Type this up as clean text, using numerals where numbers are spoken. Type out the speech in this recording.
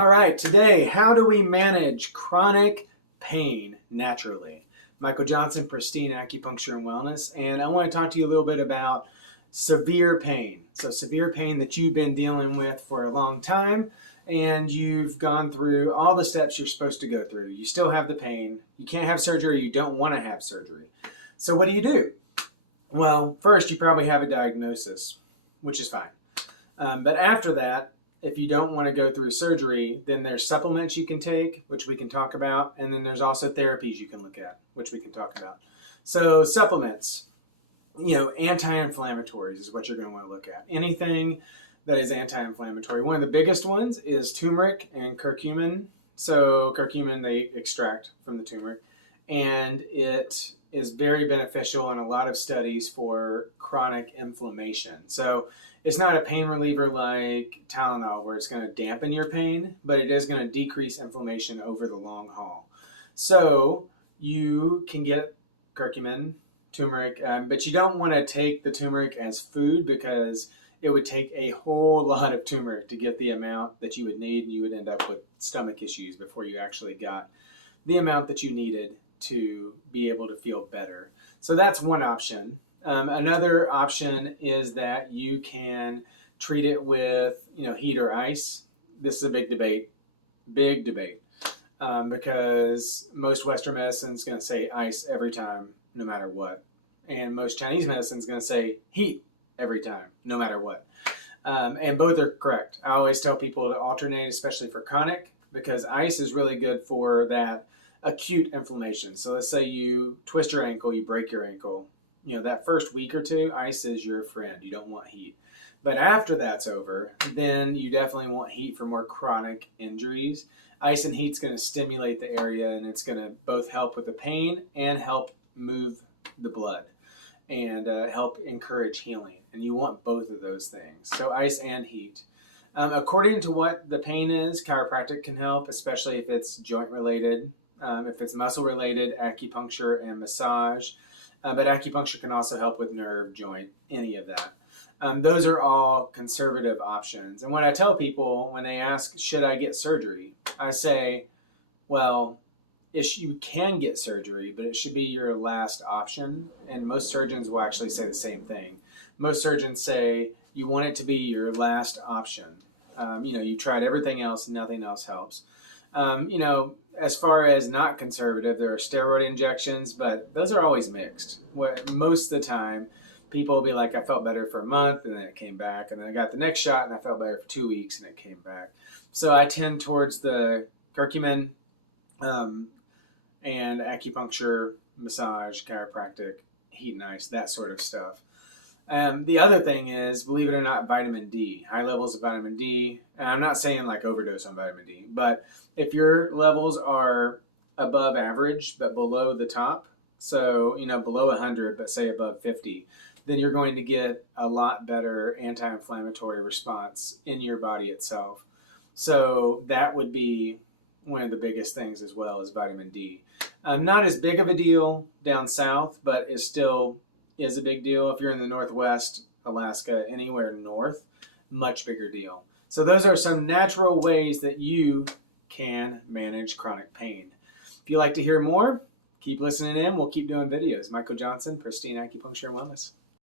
All right, today, how do we manage chronic pain naturally? Michael Johnson, Pristine Acupuncture and Wellness, and I want to talk to you a little bit about severe pain. So, severe pain that you've been dealing with for a long time, and you've gone through all the steps you're supposed to go through. You still have the pain, you can't have surgery, you don't want to have surgery. So, what do? Well, first, you probably have a diagnosis, which is fine. But after that, if you don't want to go through surgery, then there's supplements you can take, which we can talk about, and then there's also therapies you can look at, which we can talk about. So supplements, anti-inflammatories is what you're going to want to look at. Anything that is anti-inflammatory. One of the biggest ones is turmeric and curcumin. So curcumin they extract from the turmeric, and it is very beneficial in a lot of studies for chronic inflammation. So it's not a pain reliever like Tylenol where it's going to dampen your pain, but it is going to decrease inflammation over the long haul. So you can get curcumin, turmeric, but you don't want to take the turmeric as food because it would take a whole lot of turmeric to get the amount that you would need, and you would end up with stomach issues before you actually got the amount that you needed to be able to feel better. So that's one option. Another option is that you can treat it with, heat or ice. This is a big debate, because most Western medicine is going to say ice every time, no matter what, and most Chinese medicine is going to say heat every time, no matter what. And both are correct. I always tell people to alternate, especially for chronic, because ice is really good for that acute inflammation. So let's say you twist your ankle, you break your ankle. That first week or two, ice is your friend. You don't want heat. But after that's over, then you definitely want heat for more chronic injuries. Ice and heat's going to stimulate the area, and it's going to both help with the pain and help move the blood and help encourage healing. And you want both of those things. So ice and heat. According to what the pain is, chiropractic can help, especially if it's joint related. If it's muscle related, acupuncture and massage. But acupuncture can also help with nerve, joint, any of that. Those are all conservative options. And when I tell people, when they ask, should I get surgery? I say, well, you can get surgery, but it should be your last option. And most surgeons will actually say the same thing. Most surgeons say you want it to be your last option. You tried everything else, nothing else helps. As far as not conservative, there are steroid injections, but those are always mixed. Most of the time, people will be like, I felt better for a month, and then it came back, and then I got the next shot, and I felt better for 2 weeks, and it came back. So I tend towards the curcumin and acupuncture, massage, chiropractic, heat and ice, that sort of stuff. The other thing is, believe it or not, vitamin D. High levels of vitamin D. And I'm not saying like overdose on vitamin D, but if your levels are above average but below the top, so below 100 but say above 50, then you're going to get a lot better anti-inflammatory response in your body itself. So that would be one of the biggest things as well as vitamin D. Not as big of a deal down south, but is a big deal. If you're in the Northwest, Alaska, anywhere north, much bigger deal. So those are some natural ways that you can manage chronic pain. If you'd like to hear more, keep listening in. We'll keep doing videos. Michael Johnson, Pristine Acupuncture and Wellness.